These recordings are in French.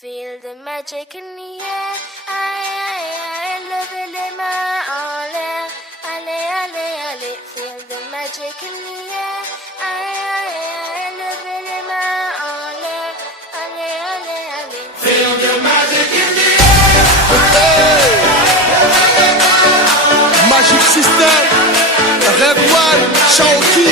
Feel the magic in the air. Aïe, levez les mains en l'air. Allez, allez, allez. Feel the magic in the air. Aïe, levez les mains en l'air. Allez, allez, allez. Feel the magic in the air. Magic System, Red One, Shaoki.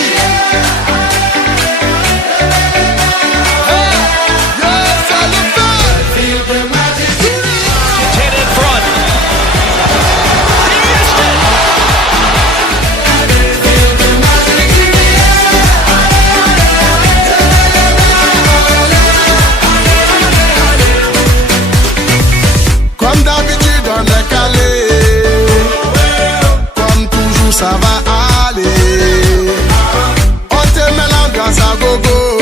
Comme d'habitude on est calé, comme toujours ça va aller. On te met l'ambiance à gogo.